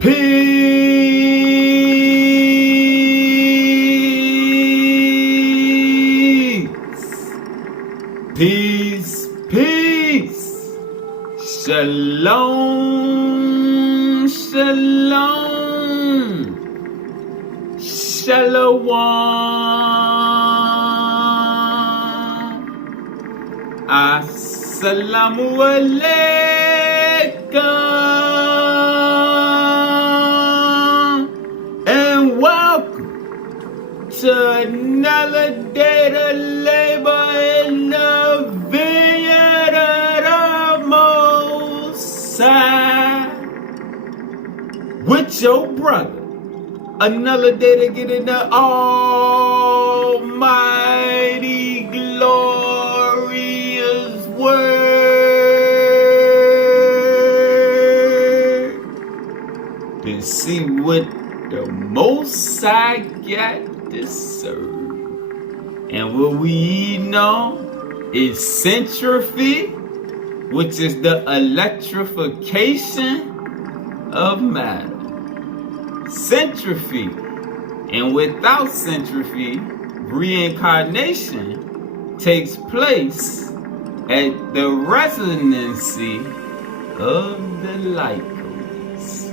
Peace, peace. Shalom, shalom. Shalom. Assalamu alaikum. And welcome to another day to labor in the vineyard of the Most High. With your brother. Another day to get in the almighty glorious word. To see what the Most High got to serve. And what we eating on is Centropy, which is the electrification of matter. Centropy. And without centropy, reincarnation takes place at the resonancy of the light codes.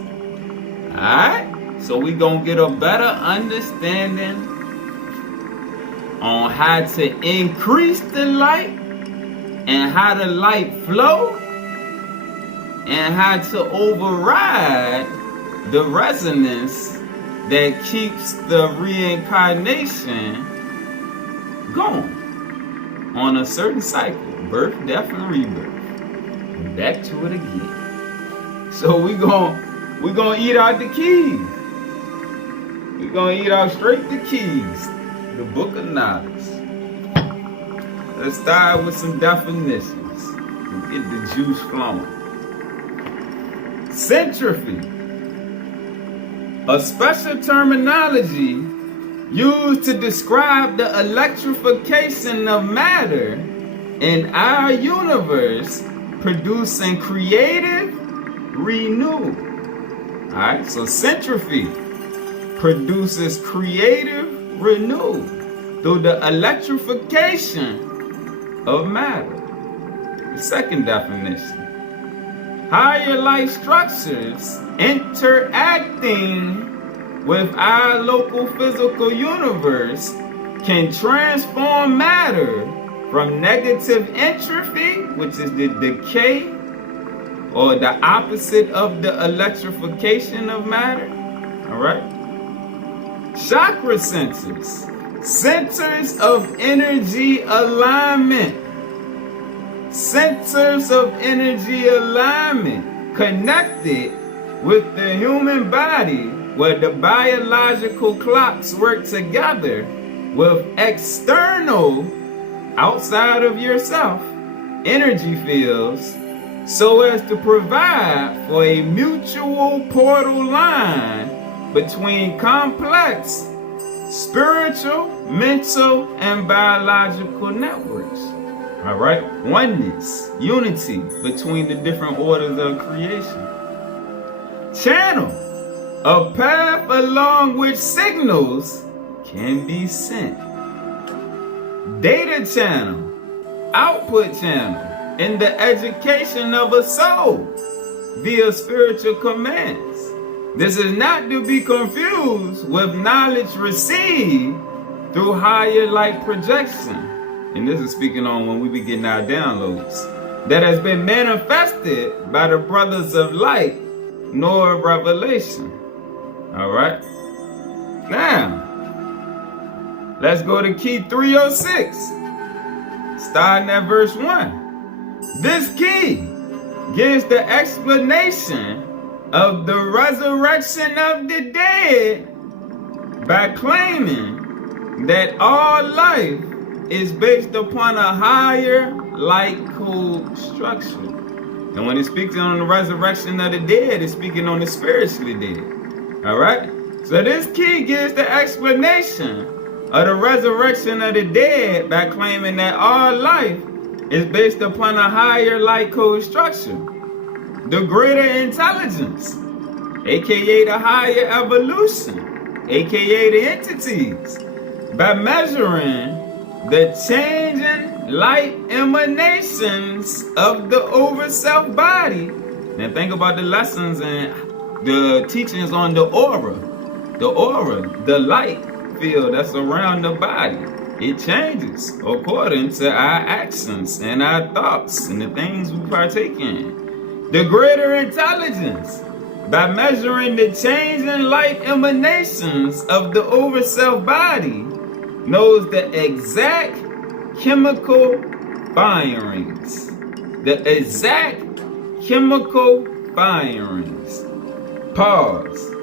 Alright? So we're going to get a better understanding on how to increase the light and how the light flow and how to override the resonance that keeps the reincarnation going on a certain cycle, birth, death, and rebirth. And back to it again. So we're gonna eat out the keys. We're gonna eat out straight the keys, the book of knowledge. Let's start with some definitions and get the juice flowing. Centropy. A special terminology used to describe the electrification of matter in our universe, producing creative renewal. Alright, so centropy produces creative renewal through the electrification of matter. The second definition. Higher light structures interacting with our local physical universe can transform matter from negative entropy, which is the decay or the opposite of the electrification of matter. All right. Chakra sensors, centers of energy alignment. Centers of energy alignment connected with the human body, where the biological clocks work together with external, outside of yourself, energy fields, so as to provide for a mutual portal line between complex spiritual, mental, and biological networks. All right, oneness, unity between the different orders of creation. Channel, a path along which signals can be sent. Data channel, output channel in the education of a soul via spiritual commands. This is not to be confused with knowledge received through higher light projection. And this is speaking on when we be getting our downloads, that has been manifested by the brothers of light, nor of revelation. All right. Now, let's go to key 306, starting at verse 1. This key gives the explanation of the resurrection of the dead by claiming that all life is based upon a higher light code structure. And when it speaks on the resurrection of the dead, it's speaking on the spiritually dead. All right? So this key gives the explanation of the resurrection of the dead by claiming that all life is based upon a higher light code structure. The greater intelligence aka the higher evolution, aka the entities, by measuring the changing light emanations of the over-self body. Now think about the lessons and the teachings on the aura, the light field that's around the body. It changes according to our actions and our thoughts and the things we partake in. The greater intelligence, by measuring the changing light emanations of the over-self body, knows the exact chemical firings. The exact chemical firings. Pause.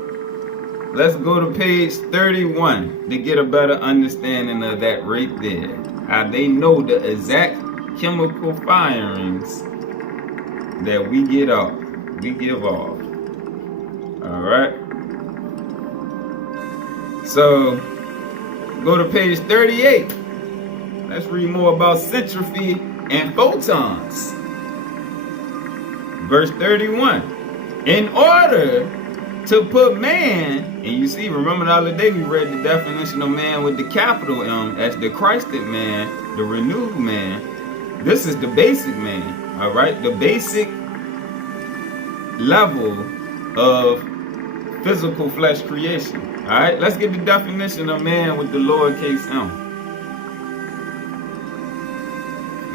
Let's go to page 31 to get a better understanding of that right there. How they know the exact chemical firings that we give off. Alright? So, go to page 38. Let's read more about centropy and photons. Verse 31. In order to put man, and you see, remember the other day we read the definition of man with the capital M as the Christed man, the renewed man. This is the basic man, alright? The basic level of physical flesh creation. Alright, let's get the definition of man with the lowercase m.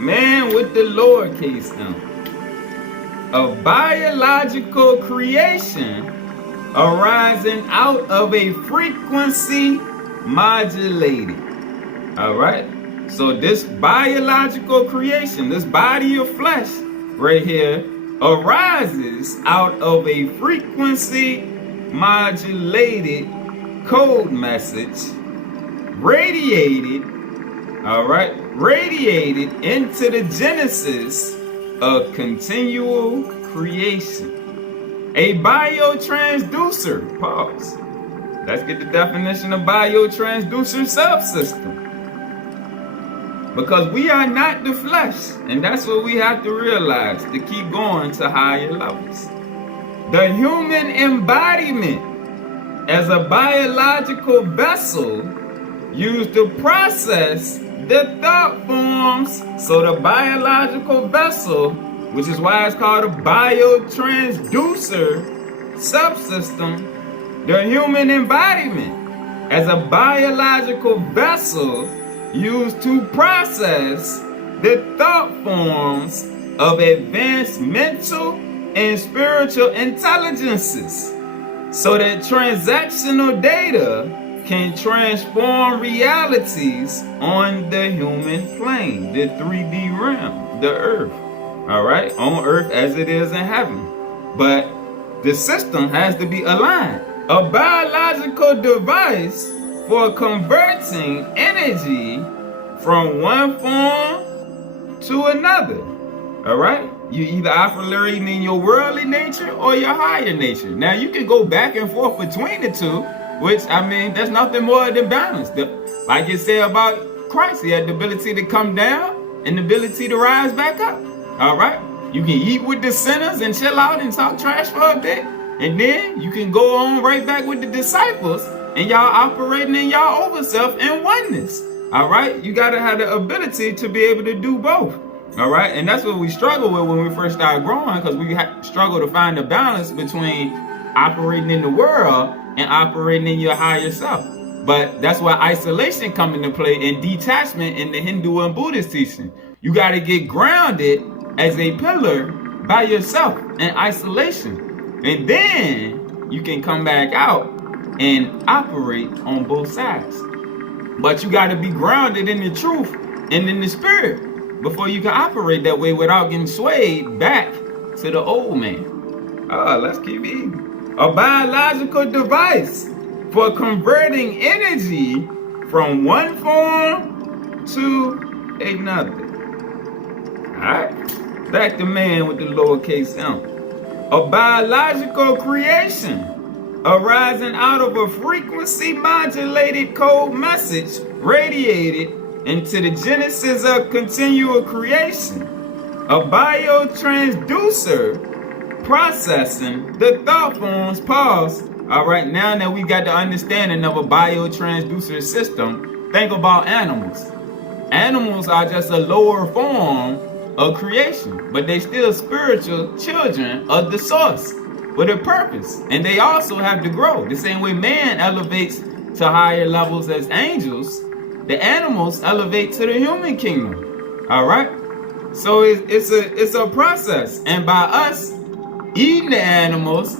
Man with the lowercase m. A biological creation arising out of a frequency modulated. Alright? So this biological creation, this body of flesh right here, arises out of a frequency modulated code message radiated into the genesis of continual creation. A biotransducer. Pause. Let's get the definition of biotransducer subsystem. Because we are not the flesh, and that's what we have to realize to keep going to higher levels. The human embodiment as a biological vessel used to process the thought forms. So the biological vessel, which is why it's called a biotransducer subsystem, the human embodiment as a biological vessel used to process the thought forms of advanced mental and spiritual intelligences, so that transactional data can transform realities on the human plane, the 3D realm, the earth. Alright, on earth as it is in heaven. But the system has to be aligned. A biological device for converting energy from one form to another. Alright? You either operating in your worldly nature or your higher nature. Now you can go back and forth between the two, which, I mean, that's nothing more than balance. Like you said about Christ, he had the ability to come down and the ability to rise back up. Alright? You can eat with the sinners and chill out and talk trash for a bit. And then you can go on right back with the disciples and y'all operating in y'all over self and oneness. Alright? You gotta have the ability to be able to do both. Alright? And that's what we struggle with when we first start growing, because we struggle to find a balance between operating in the world and operating in your higher self. But that's where isolation comes into play and detachment in the Hindu and Buddhist teaching. You gotta get grounded as a pillar by yourself in isolation. And then you can come back out and operate on both sides. But you got to be grounded in the truth and in the spirit before you can operate that way without getting swayed back to the old man. Let's keep eating. A biological device for converting energy from one form to another. Alright? Back to man with the lowercase m. A biological creation arising out of a frequency modulated code message radiated into the genesis of continual creation. A biotransducer processing the thought forms. Pause. All right, now that we got the understanding of a biotransducer system, think about animals. Animals are just a lower form of creation, but they still spiritual children of the source with a purpose, and they also have to grow. The same way man elevates to higher levels as angels, the animals elevate to the human kingdom. All right, so it's a process, and by us eating the animals,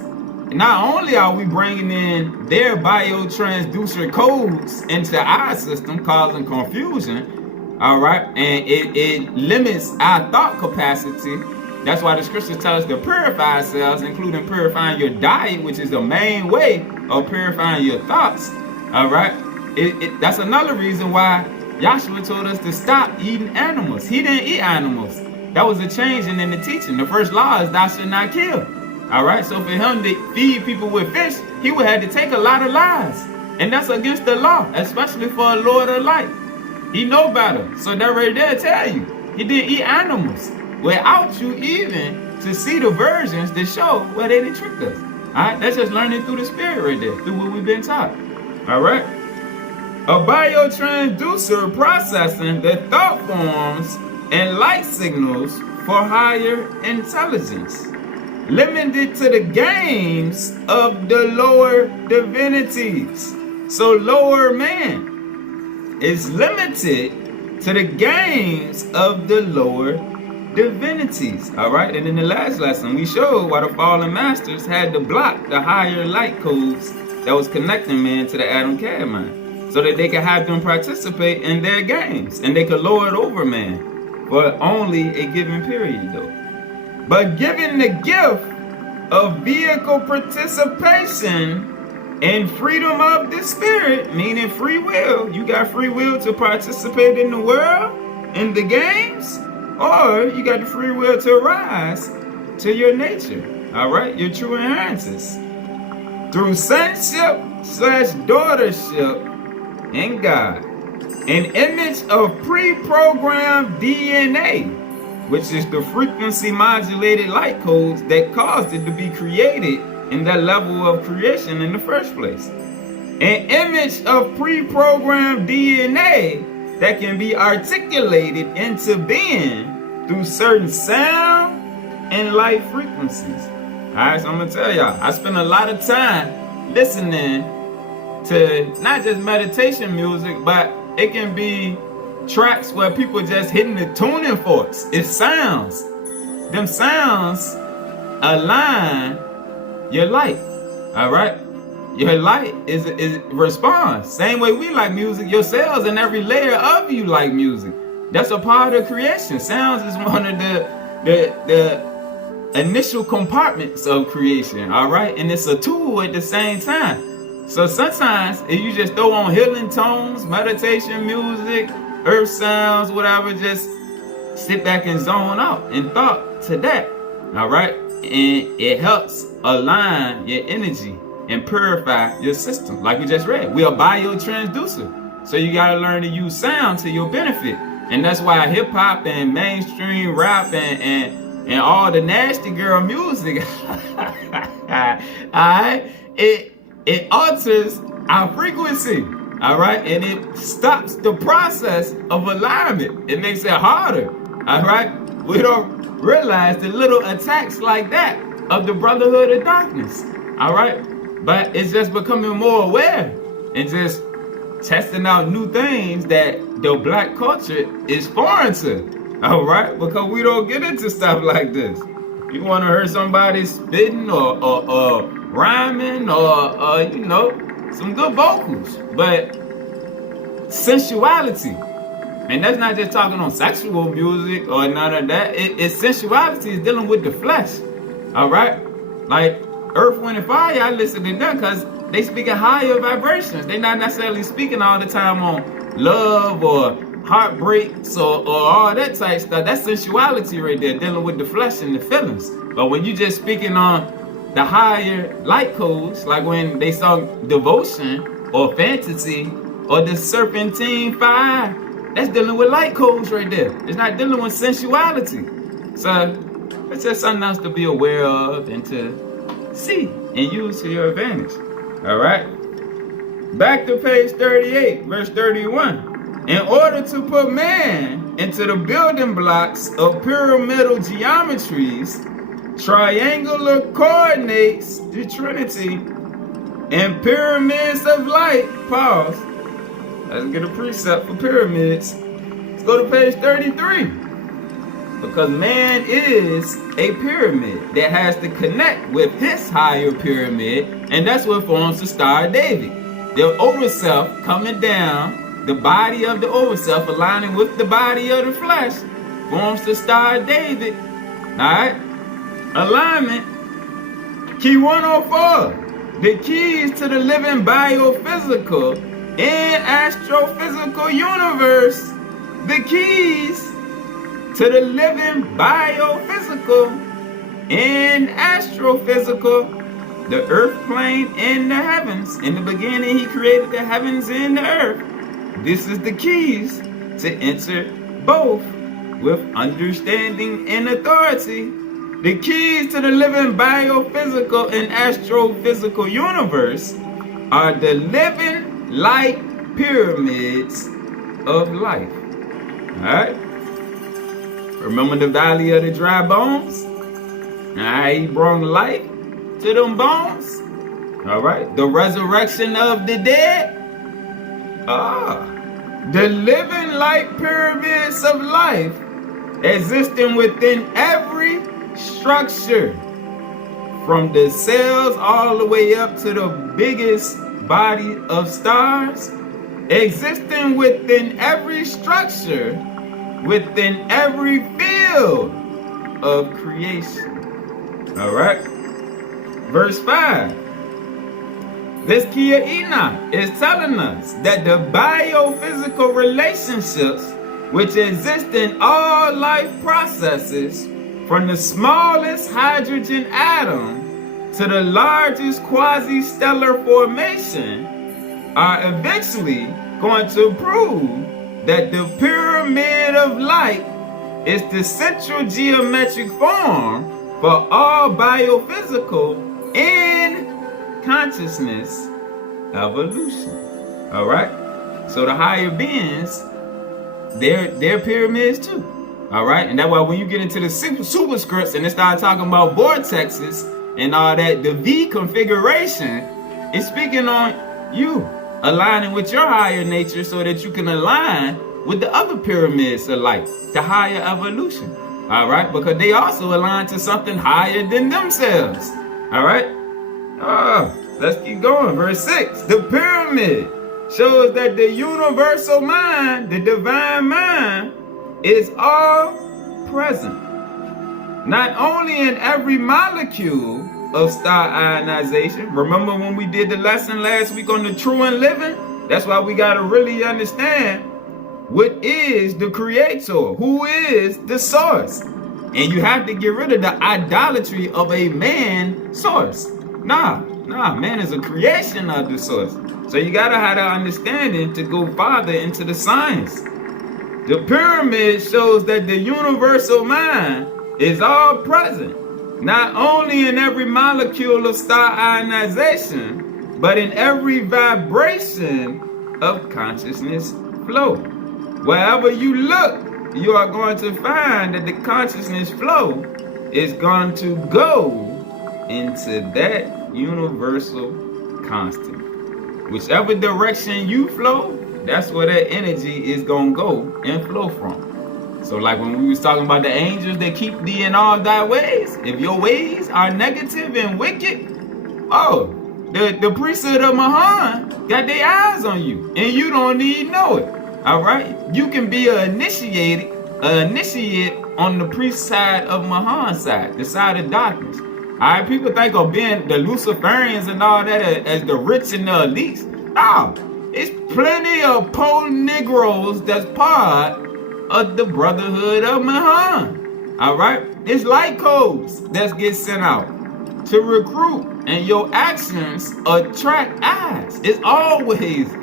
not only are we bringing in their biotransducer codes into our system, causing confusion, all right, and it limits our thought capacity. That's why the scriptures tell us to purify ourselves, including purifying your diet, which is the main way of purifying your thoughts. All right, that's another reason why Yahshua told us to stop eating animals. He didn't eat animals. That was a change in the teaching. The first law is thou shalt not kill. All right, so for him to feed people with fish, he would have to take a lot of lives, and that's against the law, especially for a Lord of light. He know better, so that right there tell you he didn't eat animals without you even to see the versions that show where they didn't trick us. All right, that's just learning through the spirit right there, through what we've been taught. All right, a biotransducer processing the thought forms and light signals for higher intelligence, limited to the games of the lower divinities. So lower man is limited to the games of the lower divinities. All right, and in the last lesson we showed why the fallen masters had to block the higher light codes that was connecting man to the Adam Cav mind, so that they could have them participate in their games, and they could lord over man for only a given period though. But given the gift of vehicle participation and freedom of the spirit, meaning free will, you got free will to participate in the world, in the games, or you got the free will to rise to your nature, all right, your true inheritance, through sonship/daughtership in God, an image of pre-programmed DNA, which is the frequency modulated light codes that caused it to be created in that level of creation in the first place. An image of pre-programmed DNA that can be articulated into being through certain sound and light frequencies. All right, so I'm gonna tell y'all, I spend a lot of time listening to not just meditation music, but it can be tracks where people just hitting the tuning forks. It sounds. Them sounds align your light. All right? Your light is response. Same way we like music, your cells and every layer of you like music. That's a part of creation. Sounds is one of the initial compartments of creation. All right? And it's a tool at the same time. So sometimes if you just throw on healing tones, meditation music, earth sounds, whatever, just sit back and zone out and thought to that. All right, and it helps align your energy and purify your system, like we just read. We are biotransducer, so you got to learn to use sound to your benefit, and that's why hip hop and mainstream rap and all the nasty girl music, all right, it alters our frequency. All right, and it stops the process of alignment. It makes it harder. All right, we don't realize the little attacks like that of the brotherhood of darkness. All right, but it's just becoming more aware and just testing out new things that the black culture is foreign to. All right, because we don't get into stuff like this. You want to hear somebody spitting or rhyming or you know, some good vocals, but sensuality, and that's not just talking on sexual music or none of that. It's sensuality is dealing with the flesh. All right, like Earth, Wind, and Fire, I listen to them because they speak at higher vibrations. They're not necessarily speaking all the time on love or heartbreaks or all that type stuff. That's sensuality right there, dealing with the flesh and the feelings. But when you just speaking on the higher light codes, like when they sung devotion or fantasy or the serpentine fire, that's dealing with light codes right there. It's not dealing with sensuality. So It's just something else to be aware of and to see and use to your advantage. All right. Back to page 38, verse 31. In order to put man into the building blocks of pyramidal geometries, triangular coordinates, the Trinity, and pyramids of light. Pause. Let's get a precept for pyramids. Let's go to page 33. Because man is a pyramid that has to connect with his higher pyramid, and that's what forms the Star of David. The overself coming down, the body of the overself aligning with the body of the flesh, forms the Star of David. Alright? Alignment. Key 104. The keys to the living biophysical and astrophysical universe. The keys to the living biophysical and astrophysical, the earth plane and the heavens. In the beginning, he created the heavens and the earth. This is the keys to enter both with understanding and authority. The keys to the living biophysical and astrophysical universe are the living light pyramids of life. Alright? Remember the valley of the dry bones? He brought life to them bones. Alright? The resurrection of the dead. The living light pyramids of life existing within every structure, from the cells all the way up to the biggest body of stars, existing within every structure, within every field of creation. All right. Verse 5. This key of Enoch is telling us that the biophysical relationships which exist in all life processes, from the smallest hydrogen atom to the largest quasi-stellar formation, are eventually going to prove that the pyramid of light is the central geometric form for all biophysical and consciousness evolution. All right? So the higher beings, they're pyramids too. All right? And that's why when you get into the superscripts and they start talking about vortexes and all that, the V configuration is speaking on you aligning with your higher nature so that you can align with the other pyramids of light, the higher evolution. All right? Because they also align to something higher than themselves. All right? Let's keep going. Verse 6. The pyramid shows that the universal mind, the divine mind, is all present, not only in every molecule of star ionization. Remember when we did the lesson last week on the true and living? That's why we got to really understand what is the creator, who is the source. And you have to get rid of the idolatry of a man source. Nah, man is a creation of the source. So you got to have that understanding to go farther into the science. The pyramid shows that the universal mind is all present, not only in every molecule of star ionization, but in every vibration of consciousness flow. Wherever you look, you are going to find that the consciousness flow is going to go into that universal constant. Whichever direction you flow, that's where that energy is going to go and flow from. So like when we was talking about the angels that keep thee in all thy ways, if your ways are negative and wicked, the priesthood of Mahan got their eyes on you and you don't even know it. All right? You can be an initiate on the priest side of Mahan's side, the side of darkness. All right? People think of being the Luciferians and all that as the rich and the elites. No. It's plenty of poor Negroes that's part of the Brotherhood of Mahan. All right? It's light codes that get sent out to recruit, and your actions attract eyes. It's always. All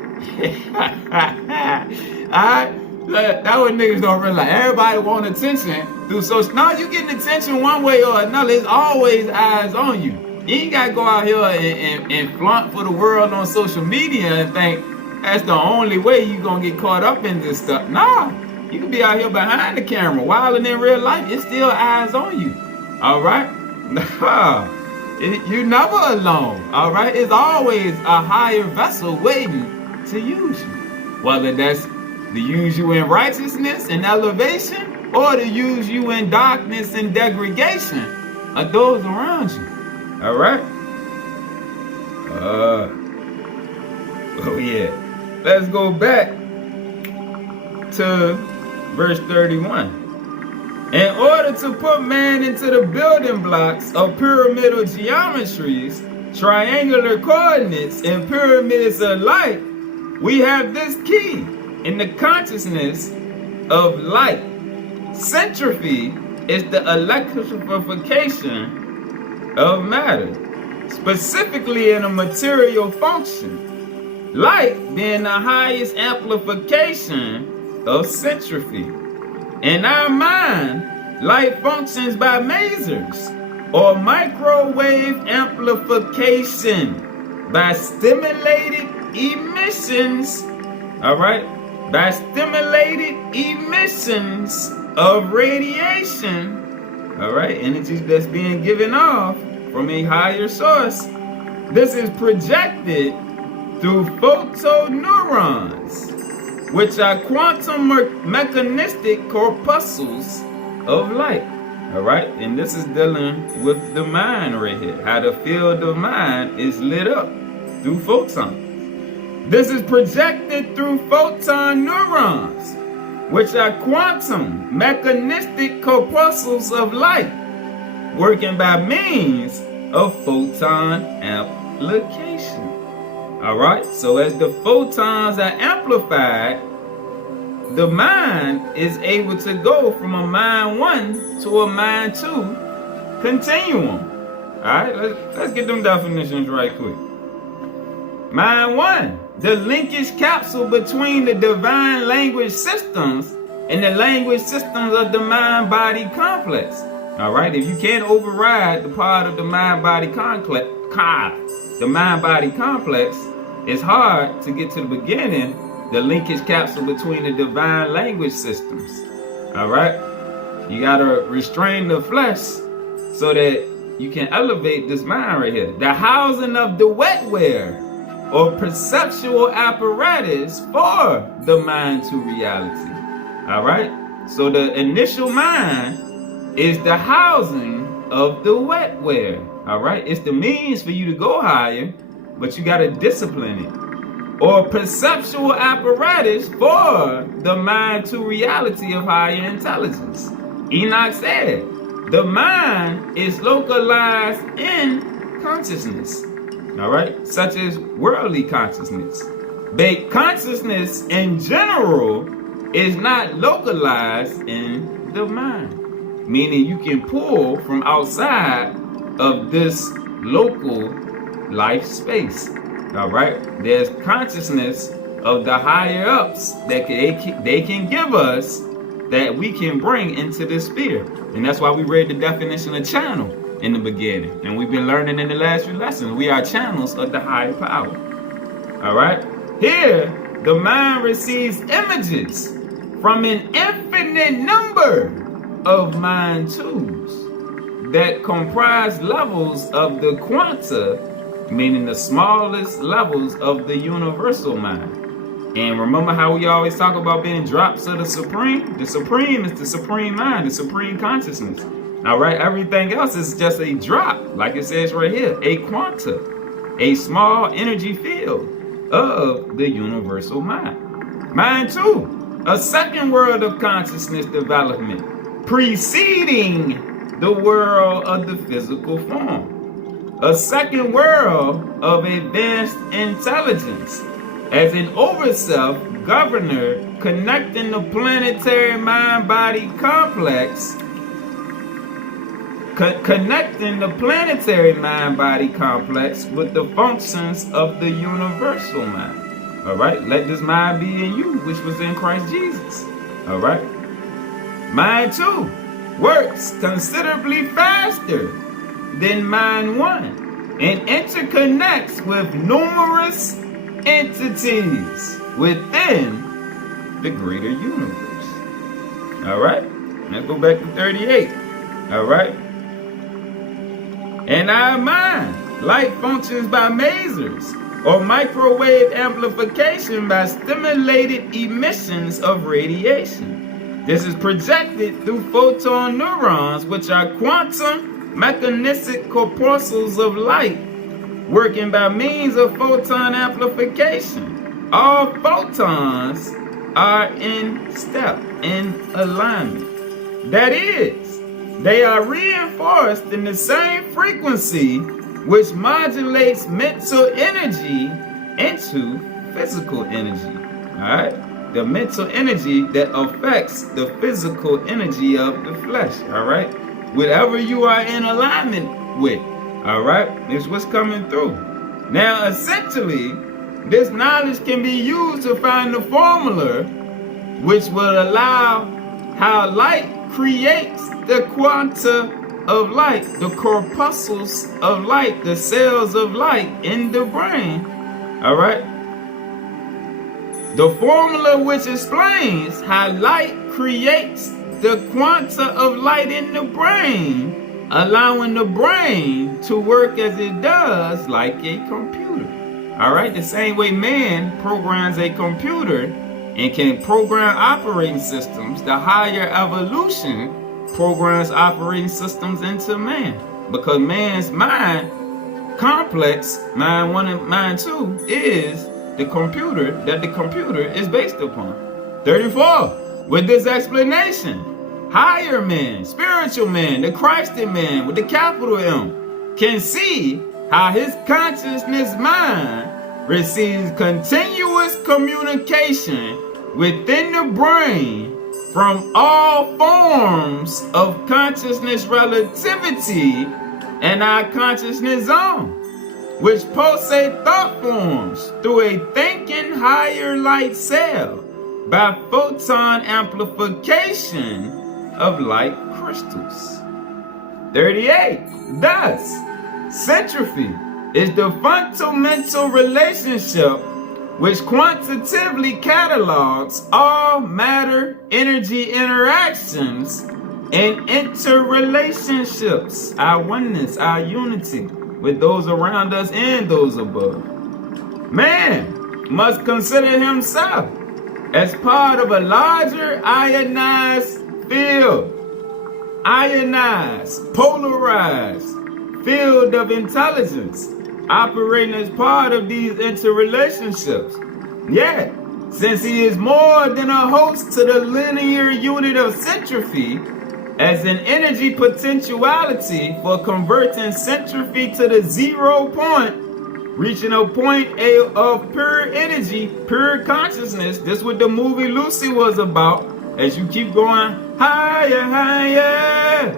right? That what niggas don't realize. Everybody want attention through social. No, you getting attention one way or another. It's always eyes on you. You ain't gotta go out here and flaunt for the world on social media and think that's the only way you gonna get caught up in this stuff. Nah, you can be out here behind the camera, wilding in real life. It's still eyes on you. All right? Nah, you never alone. All right? It's always a higher vessel waiting to use you. Whether that's to use you in righteousness and elevation, or to use you in darkness and degradation of those around you. All right? Oh yeah. Let's go back to verse 31. In order to put man into the building blocks of pyramidal geometries, triangular coordinates, and pyramids of light, we have this key in the consciousness of light. Centropy is the electrification of matter, specifically in a material function. Light being the highest amplification of centropy. In our mind, light functions by masers, or microwave amplification, by stimulated emissions, all right, by stimulated emissions of radiation, all right, energies that's being given off from a higher source. This is projected through photoneurons, which are quantum mechanistic corpuscles of light. All right, and this is dealing with the mind right here, how the field of mind is lit up through photons. This is projected through photon neurons, which are quantum mechanistic corpuscles of light, working by means of photon amplification. All right, so as the photons are amplified, the mind is able to go from a mind 1 to a mind 2 continuum. All right, let's get them definitions right quick. Mind 1, the linkage capsule between the divine language systems and the language systems of the mind-body complex. All right, if you can't override the part of the mind-body complex, it's hard to get to the beginning, the linkage capsule between the divine language systems. All right, you gotta restrain the flesh so that you can elevate this mind right here. The housing of the wetware, or perceptual apparatus for the mind to reality. All right, so the initial mind is the housing of the wetware. All right, it's the means for you to go higher, but you got to discipline it. Or perceptual apparatus for the mind to reality of higher intelligence. Enoch said, the mind is localized in consciousness. All right, such as worldly consciousness. But consciousness in general is not localized in the mind, meaning you can pull from outside of this local life space. All right, there's consciousness of the higher ups that they can give us that we can bring into this sphere, and that's why we read the definition of channel in the beginning, and we've been learning in the last few lessons. We are channels of the higher power. All right, here the mind receives images from an infinite number of mind tubes that comprise levels of the quanta, meaning the smallest levels of the universal mind. And remember how we always talk about being drops of the supreme? The supreme is the supreme mind, the supreme consciousness. All right, everything else is just a drop, like it says right here, a quanta, a small energy field of the universal mind. Mind 2, a second world of consciousness development, preceding the world of the physical form. A second world of advanced intelligence, as an overself governor connecting the planetary mind-body complex, connecting the planetary mind-body complex with the functions of the universal mind. All right, let this mind be in you, which was in Christ Jesus. All right. Mind 2 works considerably faster than Mind 1 and interconnects with numerous entities within the greater universe. All right. Let's go back to 38. All right. In our mind, light functions by masers or microwave amplification by stimulated emissions of radiation. This is projected through photon neurons, which are quantum mechanistic corpuscles of light working by means of photon amplification. All photons are in step, in alignment. That is, they are reinforced in the same frequency which modulates mental energy into physical energy. Alright? The mental energy that affects the physical energy of the flesh. Alright? Whatever you are in alignment with. Alright? Is what's coming through. Now, essentially, this knowledge can be used to find the formula which will allow how light creates the quanta of light, the corpuscles of light, the cells of light in the brain. All right. The formula which explains how light creates the quanta of light in the brain, allowing the brain to work as it does like a computer. All right. The same way man programs a computer and can program operating systems, the higher evolution programs operating systems into man. Because man's mind complex, mind 1 and mind 2, is the computer that the computer is based upon. 34. With this explanation, higher man, spiritual man, the Christed man with the capital M, can see how his consciousness mind receives continuous communication within the brain from all forms of consciousness relativity and our consciousness zone, which pulsate thought forms through a thinking higher light cell by photon amplification of light crystals. 38. Thus, centropy is the fundamental relationship which quantitatively catalogs all matter-energy interactions and interrelationships, our oneness, our unity with those around us and those above. Man must consider himself as part of a larger ionized field, ionized, polarized field of intelligence, operating as part of these interrelationships. Yet, since he is more than a host to the linear unit of centropy, as an energy potentiality for converting centropy to the 0 point, reaching a point of pure energy, pure consciousness. This is what the movie Lucy was about. As you keep going higher, higher,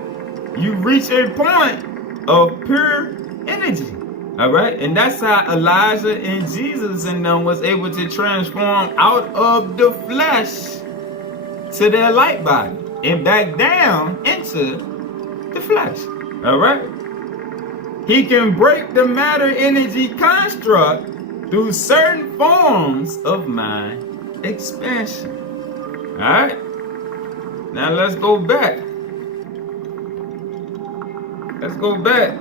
you reach a point of pure energy. All right, and that's how Elijah and Jesus and them was able to transform out of the flesh to their light body and back down into the flesh. All right, he can break the matter energy construct through certain forms of mind expansion. All right, now let's go back. Let's go back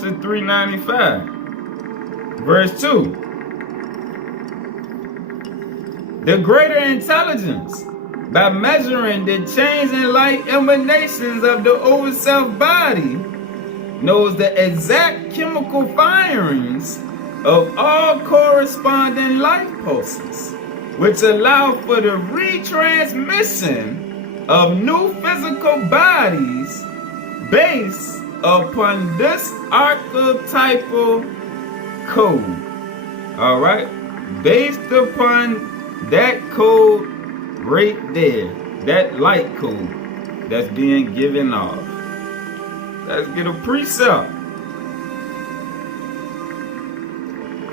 to 395, verse 2. The greater intelligence, by measuring the change in light emanations of the overself body, knows the exact chemical firings of all corresponding life pulses, which allow for the retransmission of new physical bodies based upon this archetypal code. All right, based upon that code right there, that light code that's being given off. Let's get a precept.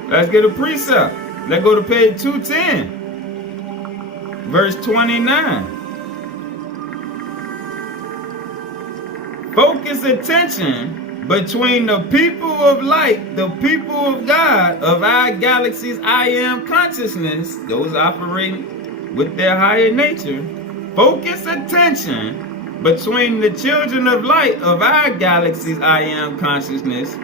Let's get a precept. Let's go to page 210, verse 29. Focus attention between the people of light, the people of God, of our galaxy's I am consciousness, those operating with their higher nature. Focus attention between the children of light of our galaxy's I am consciousness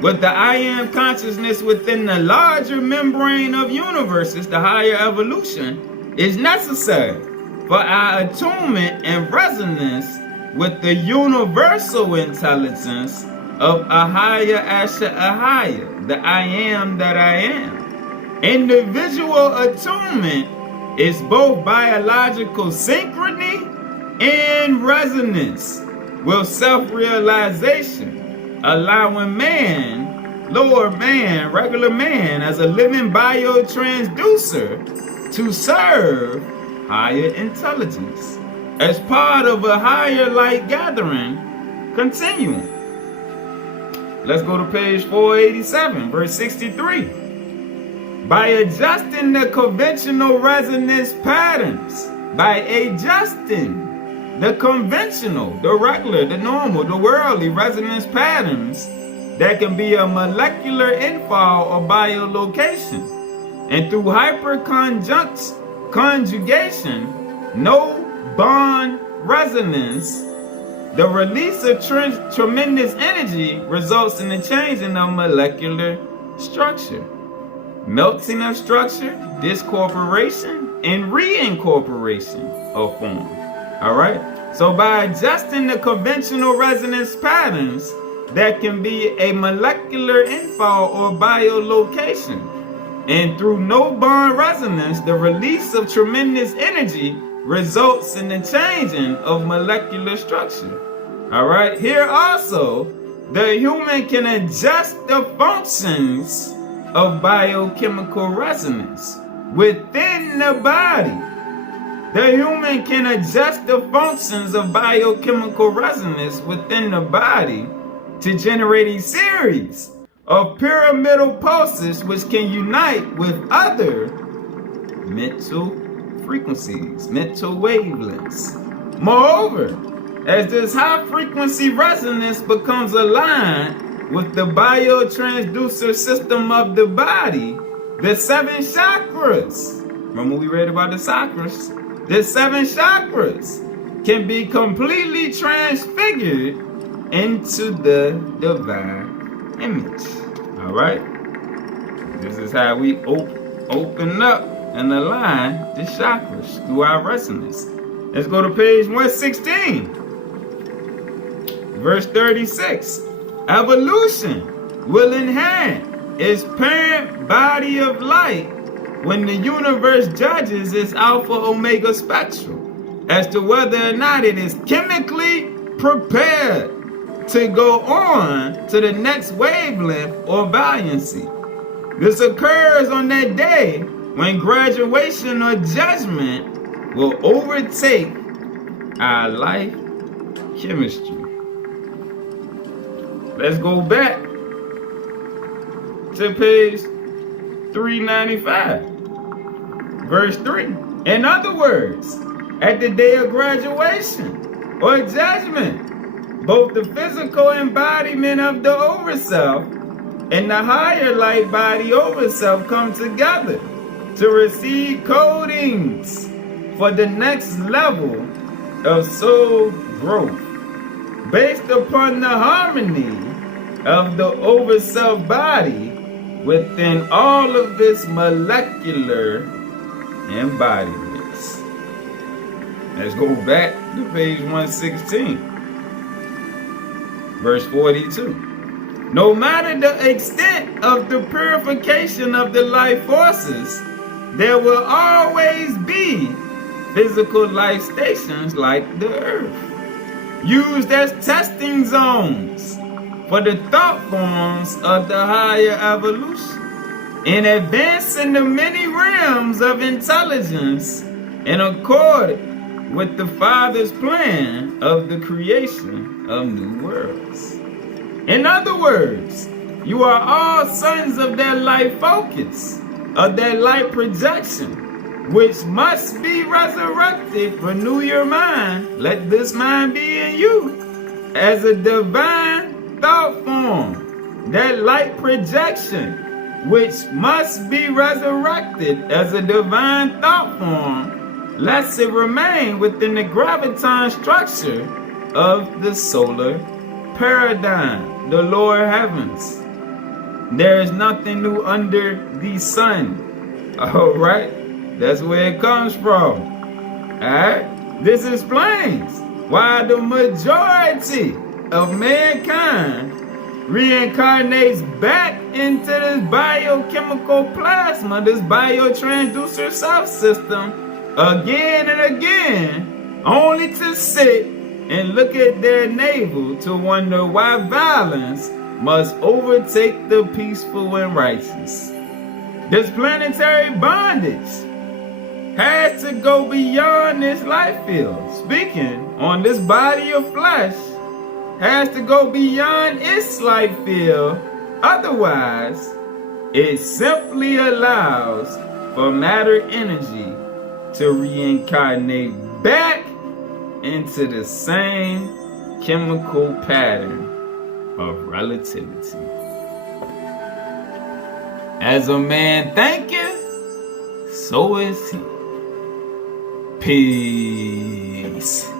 with the I am consciousness within the larger membrane of universes, the higher evolution, is necessary for our attunement and resonance with the universal intelligence of Ahaya Asha Ahaya, the I am that I am. Individual attunement is both biological synchrony and resonance with self-realization, allowing man, lower man, regular man, as a living biotransducer to serve higher intelligence as part of a higher light gathering continuum. Let's go to page 487, verse 63. By adjusting the conventional resonance patterns, by adjusting the conventional, the regular, the normal, the worldly resonance patterns that can be a molecular infall or biolocation, and through hyperconjugation, no bond resonance, the release of tremendous energy results in the changing of molecular structure, melting of structure, discorporation, and reincorporation of form. All right? So by adjusting the conventional resonance patterns that can be a molecular infall or biolocation, and through no bond resonance, the release of tremendous energy results in the changing of molecular structure. All right, here also, the human can adjust the functions of biochemical resonance within the body. The human can adjust the functions of biochemical resonance within the body to generate a series of pyramidal pulses which can unite with other mental frequencies, mental wavelengths. Moreover, as this high frequency resonance becomes aligned with the biotransducer system of the body, the 7 chakras, remember we read about the chakras, the 7 chakras can be completely transfigured into the divine image. All right? This is how we open up and align the chakras through our resonance. Let's go to page 116, verse 36. Evolution will inherit its parent body of light when the universe judges its alpha omega spectrum as to whether or not it is chemically prepared to go on to the next wavelength or valiancy. This occurs on that day when graduation or judgment will overtake our life chemistry. Let's go back to page 395, verse 3. In other words, at the day of graduation or judgment, both the physical embodiment of the overself and the higher light body overself come together to receive codings for the next level of soul growth based upon the harmony of the overself body within all of its molecular embodiments. Let's go back to page 116, verse 42. No matter the extent of the purification of the life forces, there will always be physical life stations like the earth, used as testing zones for the thought forms of the higher evolution, in advancing the many realms of intelligence in accord with the Father's plan of the creation of new worlds. In other words, you are all sons of that light focus, of that light projection, which must be resurrected. Renew your mind. Let this mind be in you, as a divine thought form, that light projection, which must be resurrected as a divine thought form, lest it remain within the graviton structure of the solar paradigm, the lower heavens. There is nothing new under the sun. Alright? That's where it comes from. Alright? This explains why the majority of mankind reincarnates back into this biochemical plasma, this biotransducer subsystem, again and again, only to sit and look at their navel to wonder why violence must overtake the peaceful and righteous. This planetary bondage has to go beyond this life field. Speaking on this body of flesh has to go beyond its life field. Otherwise, it simply allows for matter energy to reincarnate back into the same chemical pattern of relativity. As a man thinketh, so is he. Peace.